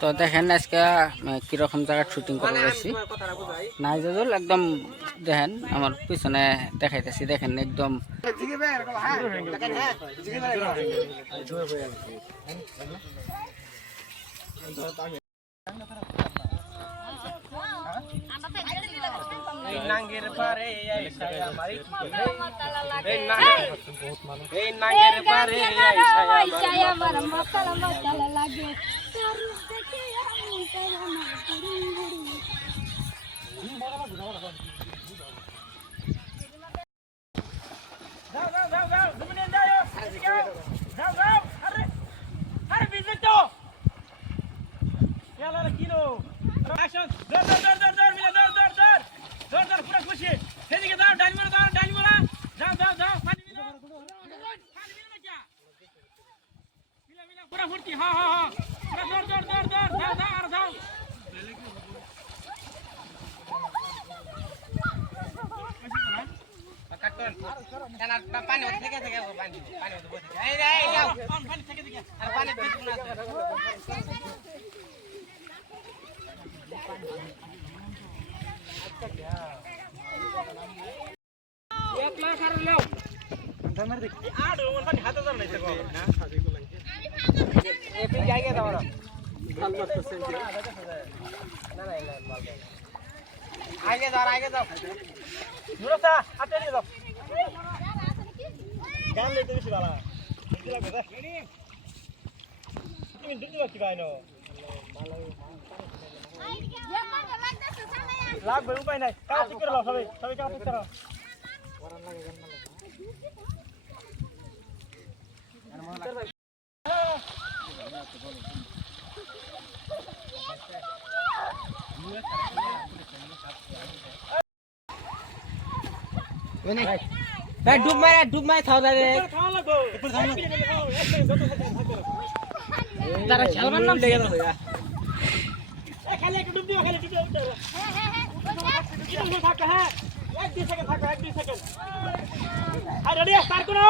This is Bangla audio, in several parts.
তো দেখেন আজকে কিরকম জায়গায় শুটিং করে গেছি নাইজাজুল একদম দেখেন আমার পিছনে দেখাইতেছি দেখেন একদম নাঙ্গের পারে আইসায় আমারে এই নাঙ্গের পারে আইসায় আমার মকাল মকাল লাগে দেখে আমি যাও যাও যাও যাও ঘুমিয়ে যাও যাও যাও আরে আরে বিজে তো ইয়ালা কিলো অ্যাকশন দর দর দর দর দর মিলে দর দর দর দর দর পুরো খুশি সেদিকে দাও ডাইল মারা যাও যাও যাও পানি মিলে না কি মিলে মিলে পুরো ফুর্তি হ্যাঁ হ্যাঁ হ্যাঁ পুরো দর দর দর দর যাও যাও আর যাও কাটন কেন পানি থেকে থেকে পানি বসে এই রে যাও পানি থেকে থেকে আর পানি দিতে না एक लाख আর লেও ধমর দেখ আর ওর পানি হাতে ধর নাই থাকো না एक जाएगा दावरा ভাল করতেছে না না आगे जाओ নুরসা হাতে নিয়ে যাও গান লইতে বেশি ভালো কি লাগবে দা তুমি দুধ বাকি বাইনো লাগবে উপায় নাই কাজ করে নাও সবাই কাজ করো ওরান লাগে গান না আর মন লাগে भाई डूब मारे था रे खाओ लगो ऊपर खाओ तारा छलवन नाम ले गया ए खाली एक डूब दियो खाली डूब दियो इधर था है 1 सेकंड था 1 सेकंड हां रेडी स्टार्ट करो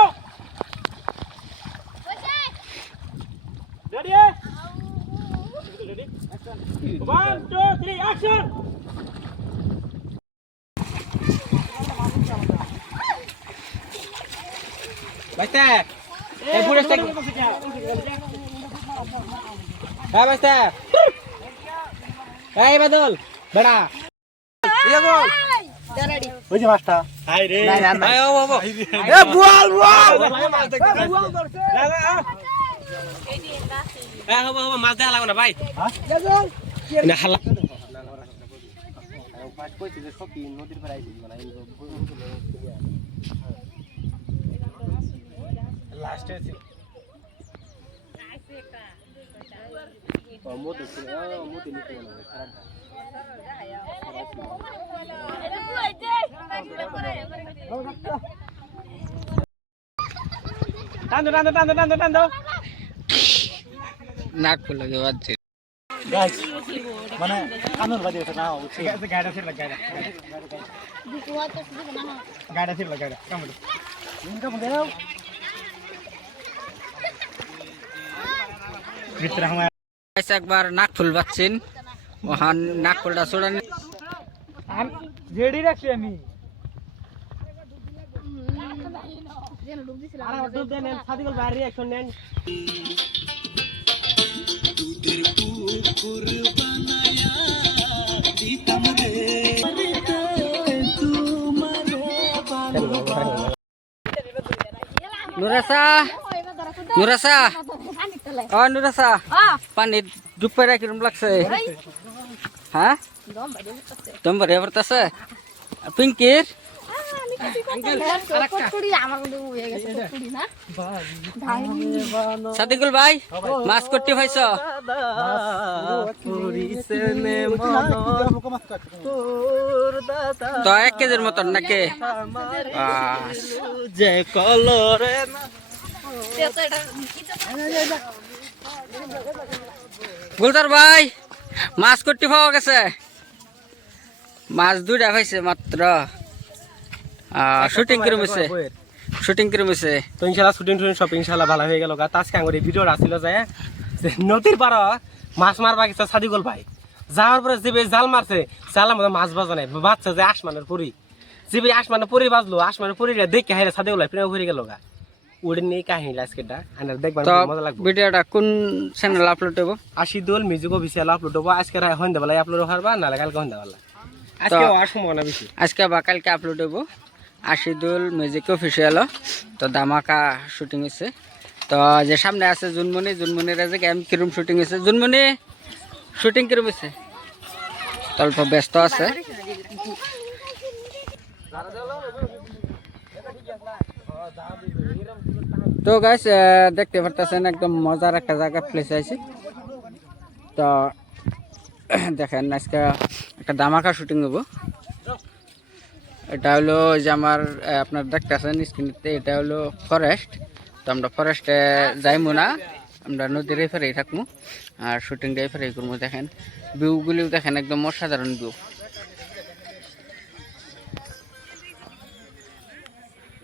रेडी रेडी एक्शन 1 2 3 एक्शन बस्ता ए पूरे से हां बस्ता ए बदल बड़ा ये बोल रेडी ওই যে মাছটা হাই রে হাই ও বাবা এ বুয়াল এই দিন না এ বাবা মাছ দেয়া লাগবে না ভাই হ্যাঁ না হালা পাঁচ কইতে যে সব নদীর পারে আইছি মানে लास्ट है मोटे मोटे निकल टांदो नाक फुल के बाद से गाइस माने कानून बाजे था ना उसे गाड़ा से लगा गाड़ा से लगा कम इनका मुझे मित्र हमारे ऐसा एक बार नाक फुल बच्चिन वहां नाक फुलটা ছোড়ান हम रेडी রাখছি আমি আরে ডুব দেন সাদিকুল ভাই রিঅ্যাকশন নেন দুধের পুকুর বানায়া দিতাম রে নুরাসা ও নুরাসা পানি ডুব পাইরা কিরম লাগছে হ্যাঁ দম ভরে পড়তেছে পিঙ্কির সাদিকুল ভাই মাছ করতে পাইছ? তো 1 কেজির মতন নাকি? যে কলরে গুলজার ভাই মাছ করতে পাওয়া গেছে, মাছ 2টা পাইছে মাত্র। শুটিং কিরম হয়েছে? শুটিং কিরম হয়েছে? তো ইনশাআল্লাহ শুটিং সব ইনশাআল্লাহ ভালো হয়ে গেল। আজকে আমার এই ভিডিওটা আসছিল যে নদীর পাড়া মাছ মারবা গেছে সাদিকুল ভাই। যাওয়ার পরে যে জাল মারছে, জালের মধ্যে মাছ বাজা নাই, বাচ্চা যে আসমানের পরি, যে আসমানের পরি বাজলো, আসমানের পরিটা দেখে হাইরে সাদিকুল ভাই প্রেমে ঘুরে গেল গা। ওটা নিয়ে কাহিনী আজকেটা দেখবেন, মজা লাগবে। ভিডিওটা কোন চ্যানেলে আপলোড হবো? আশিদুল মিউজিক অফিসিয়াল আপলোড হবো। আজকে সন্ধ্যাবেলায় আপলোড করবা, নাহলে কালকে সন্ধ্যাবেলা। আজকে আর সম্ভাবনা বেশি, আজকে বা কালকে আপলোড হবো। Ashidul music official. তো ধামাকা শুটিং হয়েছে। তো যে সামনে আছে জুনমনি, জুনমনির যে গেম কিরম শুটিং হয়েছে? জুনমনি শুটিং কিরম হয়েছে? অল্প ব্যস্ত আছে। তো গাইস দেখতে পারতেছেন একদম মজার একটা জায়গা প্লেস আছে। তো দেখেন আজকে একটা ধামাকা শুটিং হবো। এটা হলো যে আমার আপনার দেখতেছেন স্ক্রিনেতে, এটা হলো ফরেস্ট। তো আমরা ফরেস্টে যাইমু না, আমরা নদীর এফারেই থাকবো আর শুটিংটা এফারেই করবো। দেখেন ভিউগুলিও দেখেন একদম অসাধারণ ভিউ।